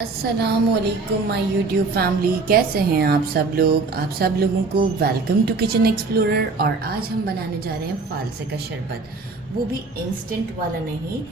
अस्सलामुअलैकुम my YouTube family, कैसे हैं आप सब लोग। आप सब लोगों को वेलकम टू किचन एक्सप्लोरर। और आज हम बनाने जा रहे हैं फालसे का शरबत, वो भी इंस्टेंट वाला नहीं।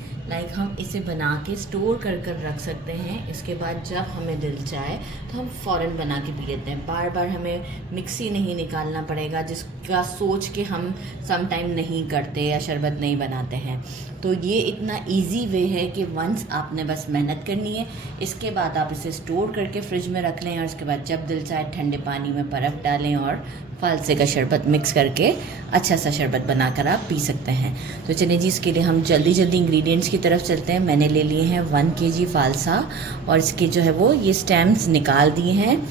हम इसे बना के स्टोर कर कर रख सकते हैं। इसके बाद जब हमें दिल चाहे तो हम फ़ौरन बना के पी लेते हैं। बार बार हमें मिक्सी नहीं निकालना पड़ेगा, जिसका सोच के हम सम टाइम नहीं करते या शरबत नहीं बनाते हैं। तो ये इतना इजी वे है कि वंस आपने बस मेहनत करनी है, इसके बाद आप इसे स्टोर करके फ्रिज में रख लें और उसके बाद जब दिल चाहे ठंडे पानी में बर्फ़ डालें और फालसे का शरबत मिक्स करके अच्छा सा शरबत बनाकर आप पी सकते हैं। तो चलिए जी, इसके लिए हम जल्दी जल्दी इंग्रेडिएंट्स की तरफ चलते हैं। मैंने ले लिए हैं 1 kg फालसा और इसके जो है वो ये स्टेम्स निकाल दिए हैं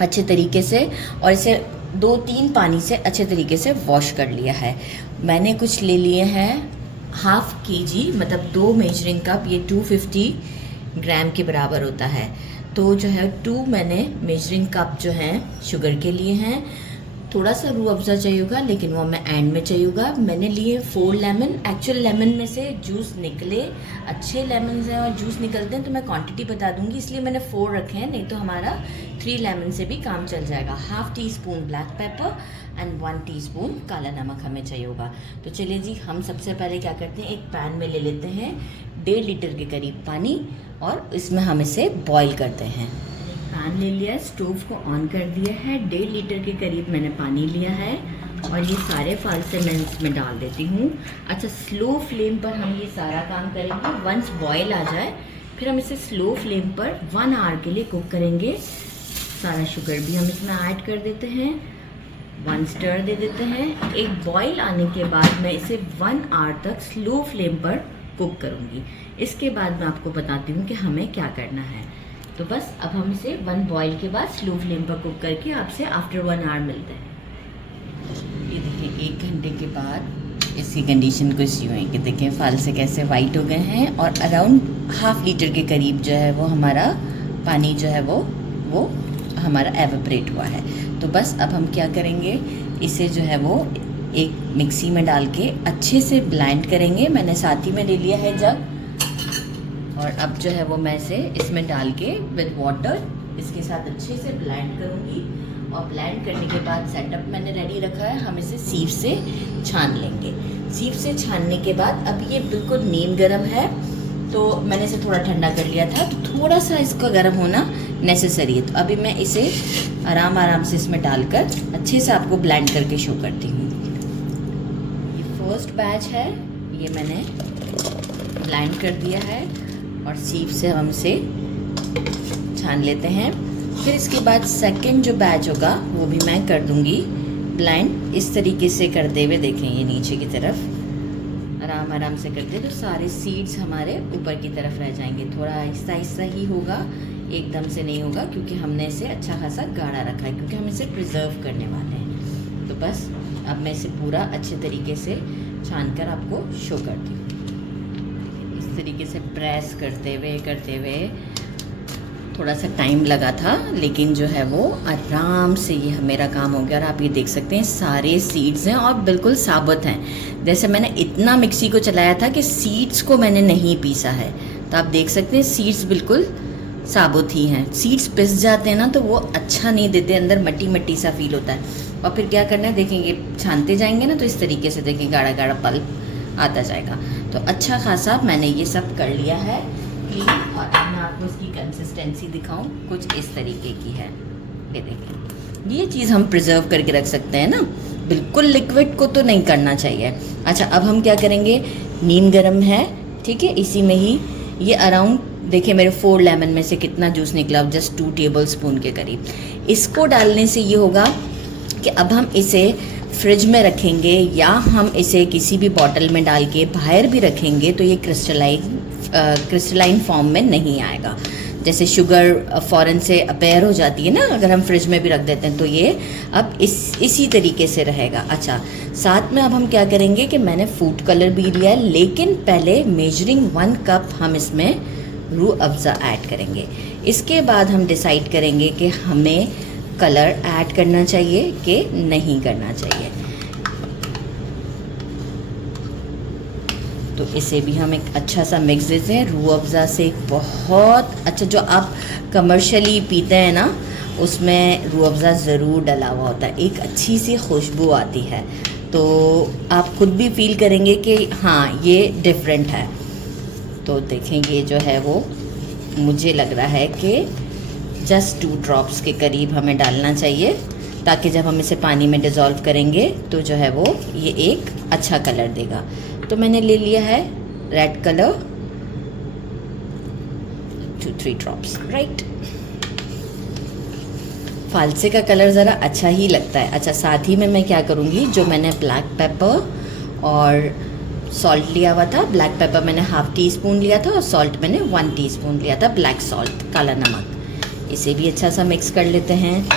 अच्छे तरीके से और इसे 2-3 पानी से अच्छे तरीके से वॉश कर लिया है। मैंने कुछ ले लिए हैं 1/2 kg, मतलब 2 मेजरिंग कप, ये 250 ग्राम के बराबर होता है। तो जो है 2 मैंने मेजरिंग कप जो हैं शुगर के लिए हैं। थोड़ा सा रूह अफ़ज़ा चाहिए होगा, लेकिन वो मैं एंड में चाहिए होगा। मैंने लिए 4 लेमन। एक्चुअल लेमन में से जूस निकले, अच्छे लेमन हैं और जूस निकलते हैं तो मैं क्वांटिटी बता दूंगी, इसलिए मैंने 4 रखे हैं, नहीं तो हमारा 3 लेमन से भी काम चल जाएगा। 1/2 teaspoon black pepper and 1 teaspoon काला नमक हमें चाहिए होगा। तो चलिए जी, हम सबसे पहले क्या करते हैं, एक पैन में ले लेते हैं 1.5 लीटर के करीब पानी और इसमें हम इसे बॉईल करते हैं। पैन ले लिया, स्टोव को ऑन कर दिया है, 1.5 लीटर के करीब मैंने पानी लिया है और ये सारे फालसे मैं इसमें डाल देती हूँ। अच्छा, स्लो फ्लेम पर हम ये सारा काम करेंगे। वंस बॉयल आ जाए फिर हम इसे स्लो फ्लेम पर 1 आवर के लिए कुक करेंगे। सारा शुगर भी हम इसमें ऐड कर देते हैं, 1 स्टर दे देते हैं। एक बॉयल आने के बाद मैं इसे 1 आवर तक स्लो फ्लेम पर कुक करूँगी। इसके बाद मैं आपको बताती हूँ कि हमें क्या करना है। तो बस अब हम इसे 1 बॉयल के बाद स्लो फ्लेम पर कुक करके आपसे आफ्टर 1 आवर मिलते हैं। ये देखिए 1 घंटे के बाद इसकी कंडीशन कुछ यूँ है कि देखिए फालसे कैसे वाइट हो गए हैं और अराउंड 1/2 लीटर के करीब जो है वो हमारा पानी जो है वो हमारा एवेपरेट हुआ है। तो बस अब हम क्या करेंगे, इसे जो है वो एक मिक्सी में डाल के अच्छे से ब्लेंड करेंगे। मैंने साथ ही में ले लिया है जग और अब जो है वो मैं इसे इसमें डाल के विद वाटर इसके साथ अच्छे से ब्लेंड करूँगी। और ब्लेंड करने के बाद सेटअप मैंने रेडी रखा है, हम इसे सीव से छान लेंगे। सीव से छानने के बाद अब ये बिल्कुल नीम गर्म है, तो मैंने इसे थोड़ा ठंडा कर लिया था, तो थोड़ा सा इसका गर्म होना नेसेसरी है। तो अभी मैं इसे आराम से इसमें डालकर अच्छे से आपको ब्लेंड करके शो करती हूँ। ये फर्स्ट बैच है, ये मैंने ब्लेंड कर दिया है और सीव से हम इसे छान लेते हैं। फिर इसके बाद सेकंड जो बैच होगा वो भी मैं कर दूंगी ब्लेंड, इस तरीके से करते हुए। देखें ये नीचे की तरफ आराम से करते तो सारे सीड्स हमारे ऊपर की तरफ रह जाएंगे। थोड़ा आहिस्ता ही होगा, एकदम से नहीं होगा, क्योंकि हमने इसे अच्छा खासा गाढ़ा रखा है, क्योंकि हम इसे प्रिजर्व करने वाले हैं। तो बस अब मैं इसे पूरा अच्छे तरीके से छान कर आपको शो करती हूँ। इस तरीके से प्रेस करते हुए थोड़ा सा टाइम लगा था, लेकिन जो है वो आराम से ये मेरा काम हो गया। और आप ये देख सकते हैं सारे सीड्स हैं और बिल्कुल साबुत हैं। जैसे मैंने इतना मिक्सी को चलाया था कि सीड्स को मैंने नहीं पीसा है, तो आप देख सकते हैं सीड्स बिल्कुल साबुत ही हैं। सीड्स पिस जाते हैं ना तो वो अच्छा नहीं देते, अंदर मट्टी सा फील होता है। और फिर क्या करना है, देखेंगे छानते जाएंगे ना तो इस तरीके से देखें गाढ़ा पल्प आता जाएगा। तो अच्छा खासा मैंने ये सब कर लिया है क्लीन। और अब मैं आपको इसकी कंसिस्टेंसी दिखाऊं, कुछ इस तरीके की है। ये देखिए, ये चीज़ हम प्रिजर्व करके रख सकते हैं ना, बिल्कुल लिक्विड को तो नहीं करना चाहिए। अच्छा, अब हम क्या करेंगे, नीम गर्म है, ठीक है, इसी में ही ये अराउंड देखिए मेरे 4 लेमन में से कितना जूस निकला, जस्ट 2 टेबल स्पून के करीब। इसको डालने से ये होगा कि अब हम इसे फ्रिज में रखेंगे या हम इसे किसी भी बॉटल में डाल के बाहर भी रखेंगे तो ये क्रिस्टलाइन फॉर्म में नहीं आएगा। जैसे शुगर फ़ौरन से अपेयर हो जाती है ना अगर हम फ्रिज में भी रख देते हैं, तो ये अब इसी तरीके से रहेगा। अच्छा, साथ में अब हम क्या करेंगे कि मैंने फूड कलर भी लिया है, लेकिन पहले मेजरिंग 1 कप हम इसमें रूह अफ़ज़ा ऐड करेंगे। इसके बाद हम डिसाइड करेंगे कि हमें कलर ऐड करना चाहिए कि नहीं करना चाहिए। तो इसे भी हम एक अच्छा सा मिक्स देते हैं। रूह अफ़ज़ा से एक बहुत अच्छा, जो आप कमर्शियली पीते हैं ना, उसमें रूह अफ़ज़ा ज़रूर डला हुआ होता है, एक अच्छी सी खुशबू आती है। तो आप खुद भी फील करेंगे कि हाँ ये डिफरेंट है। तो देखेंगे जो है वो, मुझे लग रहा है कि जस्ट 2 ड्रॉप्स के करीब हमें डालना चाहिए, ताकि जब हम इसे पानी में डिज़ोल्व करेंगे तो जो है वो ये एक अच्छा कलर देगा। तो मैंने ले लिया है रेड कलर, 2-3 ड्रॉप्स, राइट। फालसे का कलर ज़रा अच्छा ही लगता है। अच्छा, साथ ही में मैं क्या करूँगी, जो मैंने ब्लैक पेपर और सॉल्ट लिया हुआ था, ब्लैक पेपर मैंने ½ टीस्पून लिया था और सॉल्ट मैंने 1 टीस्पून लिया था, ब्लैक सॉल्ट, काला नमक। इसे भी अच्छा सा मिक्स कर लेते हैं।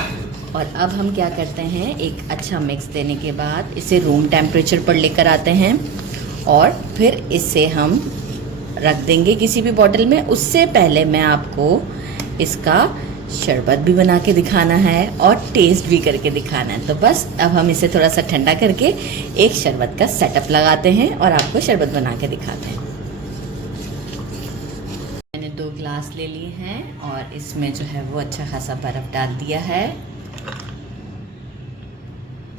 और अब हम क्या करते हैं, एक अच्छा मिक्स देने के बाद इसे रूम टेम्परेचर पर लेकर आते हैं और फिर इसे हम रख देंगे किसी भी बॉटल में। उससे पहले मैं आपको इसका शरबत भी बना के दिखाना है और टेस्ट भी करके दिखाना है। तो बस अब हम इसे थोड़ा सा ठंडा करके एक शरबत का सेटअप लगाते हैं और आपको शरबत बना के दिखाते हैं। मैंने 2 ग्लास ले लिए हैं और इसमें जो है वो अच्छा खासा बर्फ़ डाल दिया है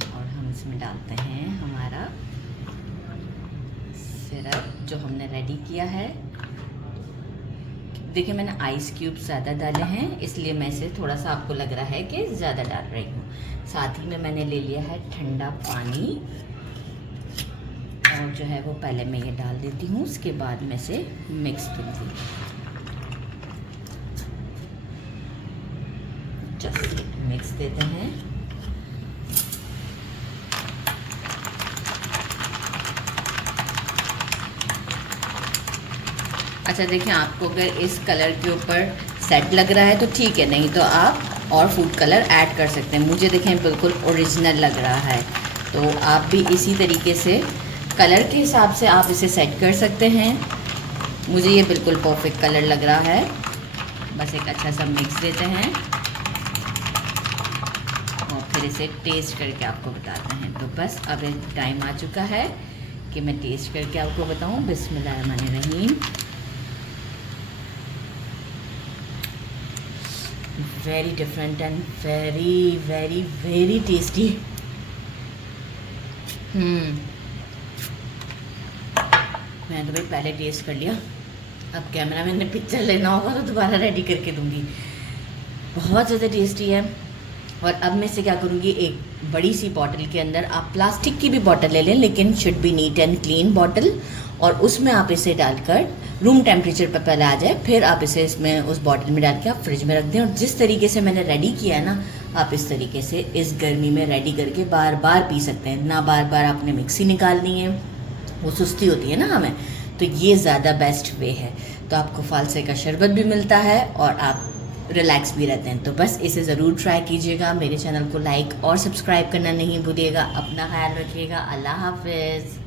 और हम इसमें डालते हैं हमारा सिरप जो हमने रेडी किया है। देखिए मैंने आइस क्यूब ज़्यादा डाले हैं, इसलिए मैं इसे थोड़ा सा, आपको लग रहा है कि ज़्यादा डाल रही हूँ। साथ ही में मैंने ले लिया है ठंडा पानी और जो है वो पहले मैं ये डाल देती हूँ, उसके बाद मैं इसे मिक्स दूँगी। जस्ट मिक्स देते हैं। अच्छा देखिए, आपको अगर इस कलर के ऊपर सेट लग रहा है तो ठीक है, नहीं तो आप और फूड कलर ऐड कर सकते हैं। मुझे देखें बिल्कुल ओरिजिनल लग रहा है, तो आप भी इसी तरीके से कलर के हिसाब से आप इसे सेट कर सकते हैं। मुझे ये बिल्कुल परफेक्ट कलर लग रहा है। बस एक अच्छा सा मिक्स देते हैं और फिर इसे टेस्ट करके आपको बताते हैं। तो बस अब टाइम आ चुका है कि मैं टेस्ट करके आपको बताऊँ। बिस्मिल्लाहिर्रहमानिर्रहीम। Very different and very very very tasty. मैंने तो भाई पहले टेस्ट कर लिया, अब कैमरा मैन ने पिक्चर लेना होगा तो दोबारा रेडी करके दूंगी। बहुत ज़्यादा टेस्टी है। और अब मैं इसे क्या करूँगी, एक बड़ी सी बॉटल के अंदर, आप प्लास्टिक की भी बॉटल ले लें लेकिन should be neat and clean bottle, और उसमें आप इसे डालकर रूम टेम्परेचर पर पहले आ जाए, फिर आप इसे इसमें उस बॉटल में डाल के आप फ्रिज में रख दें। और जिस तरीके से मैंने रेडी किया है ना, आप इस तरीके से इस गर्मी में रेडी करके बार बार पी सकते हैं। ना बार बार आपने मिक्सी निकालनी है, वो सुस्ती होती है ना हमें, तो ये ज़्यादा बेस्ट वे है। तो आपको फालसे का शरबत भी मिलता है और आप रिलैक्स भी रहते हैं। तो बस इसे ज़रूर ट्राई कीजिएगा। मेरे चैनल को लाइक और सब्सक्राइब करना नहीं भूलिएगा। अपना ख्याल रखिएगा। अल्लाह हाफिज़।